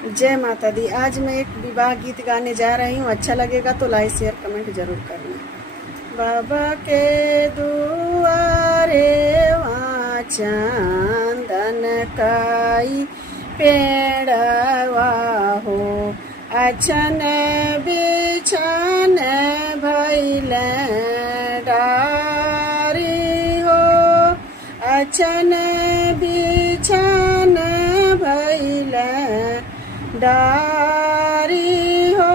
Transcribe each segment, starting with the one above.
जय माता दी। आज मैं एक विवाह गीत गाने जा रही हूँ। अच्छा लगेगा तो लाइक शेयर कमेंट जरूर करना। बाबा के दुआरे वहाँ चंदन काई पेड़वा हो, अछन बिछन भइल डारी हो, अछन बिछन भइल डारी हो।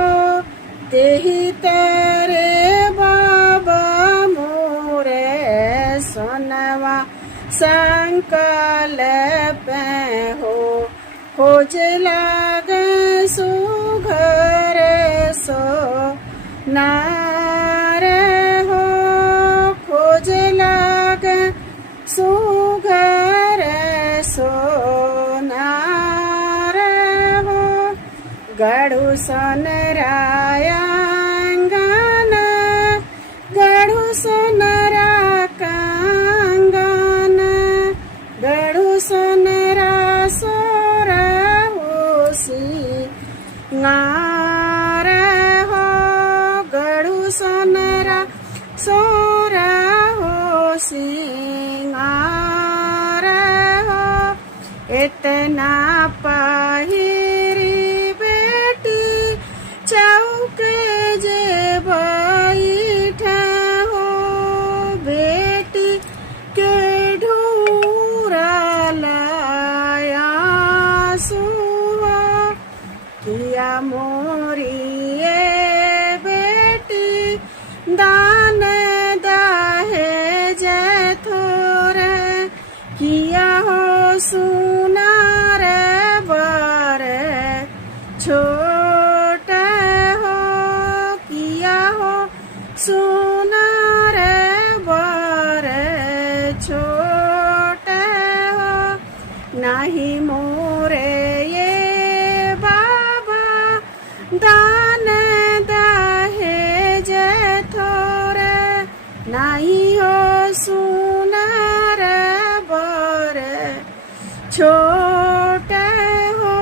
तेही तेरे बाबा मोरे सोनवा संकल्प हो, खोज लागे सुघर सो नार हो, खोज लागे सुघर सो नार हो। गढ़ु सोनराया अंगन, गढ़ु सोनरा कांगन, गढ़ु सोनरा सोरा होसी नार हो, गढ़ु सोनरा सोरा होसी नार हो। इतना पहिरी बेटी चौक जे बैठा हो, बेटी के ढूरा लाया सुहा। किया मोरी ये बेटी दान दाहे जथोर, किया हो सुनार बर छोट हो, किया हो सुनार बर छोट हो। नाही मोरे ये बाबा दान दाहे जथोर, नाही हो सुनार बर छोट हो।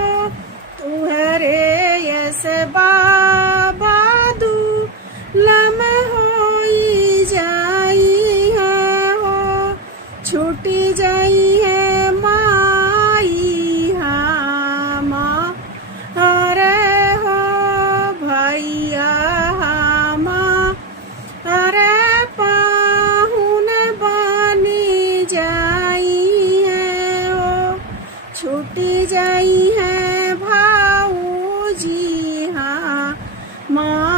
तुहरे यस बाबा दू लम होई जाई है हो, छूटी जाई है माई हामा अरे हो, भैया हामा अरे पाहुन बनी जाई है हो, छूटी जाई है भाऊजी हाँ माँ